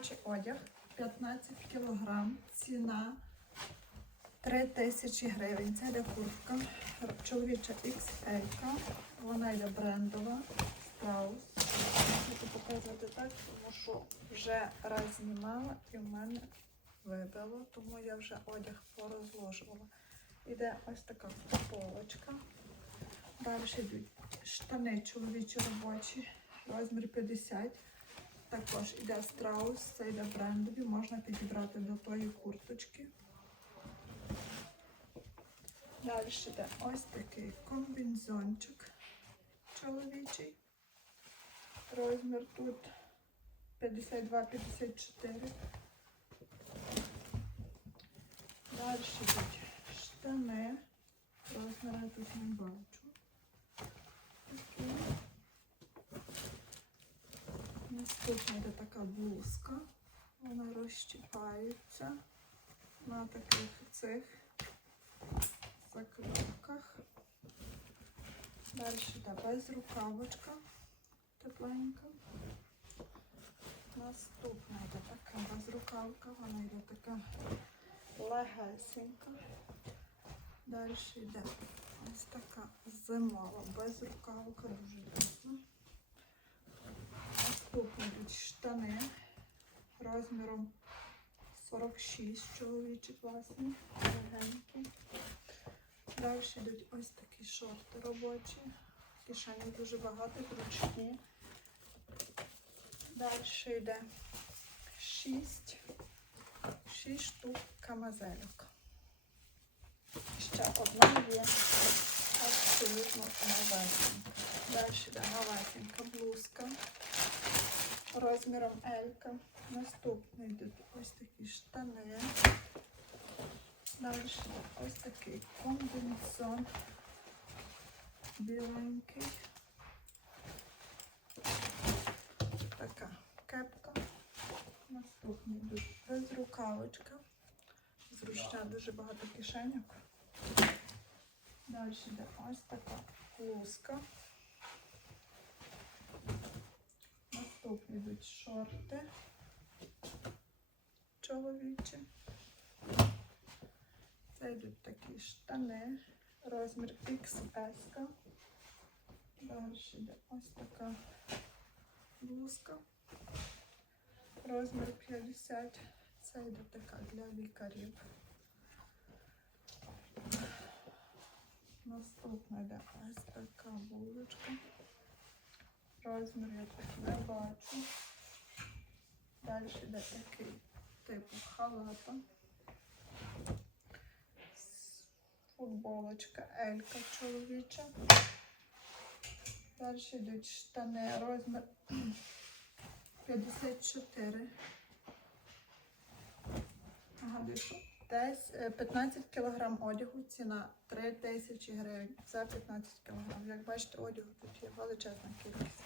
Робочий одяг 15 кг, ціна 3 тисячі гривень. Це йде куртка, чоловіча XL, вона йде брендова, Страус. Хочу показати так, тому що вже раз знімала і в мене вибило, тому я вже одяг порозложувала. Іде ось така полочка. Далі йдуть штани чоловічі робочі, розмір 50. Також іде страус, це йде брендові, можна підібрати до тої курточки. Далі йде ось такий комбінзончик чоловічий. Розмір тут 52-54. Далі йдуть штани. Розміри тут не бачу. Такі. Наступна йде така блузка. Вона розщіпається на таких цих закріпках. Далі йде безрукавочка тепленька. Наступна йде така безрукавка, вона йде така легесенька. Далі йде ось така зимова безрукавка, дуже штани розміром 46 чоловічі класні, легенькі. Далі йдуть ось такі шорти робочі. Кишені дуже багато, зручні. Далі йде 6, 6 штук камазельок. Ще одна є абсолютно новесенька. Далі йде новесенька блузка розміром Елька. Наступний йдуть ось такі штани. Далі ось такий комбінезон біленький. Така кепка. Наступний йдуть безрукавочка. Зручна дуже багато кишеньок. Далі йде ось така блузка. Наступні йдуть шорти чоловічі. Це йдуть такі штани, розмір XS. Далі йде ось така блузка. Розмір 50. Це йде така для лікарів. Наступна йде ось така булочка. Розмір я тут не бачу. Далі йде такий типу халата. Футболочка Елька чоловіча. Далі йдуть штани розмір 54. Нагадую, що десь е, 15 кг одягу, ціна 3 тисячі гривень за 15 кг. Як бачите, одягу тут є величезна кількість.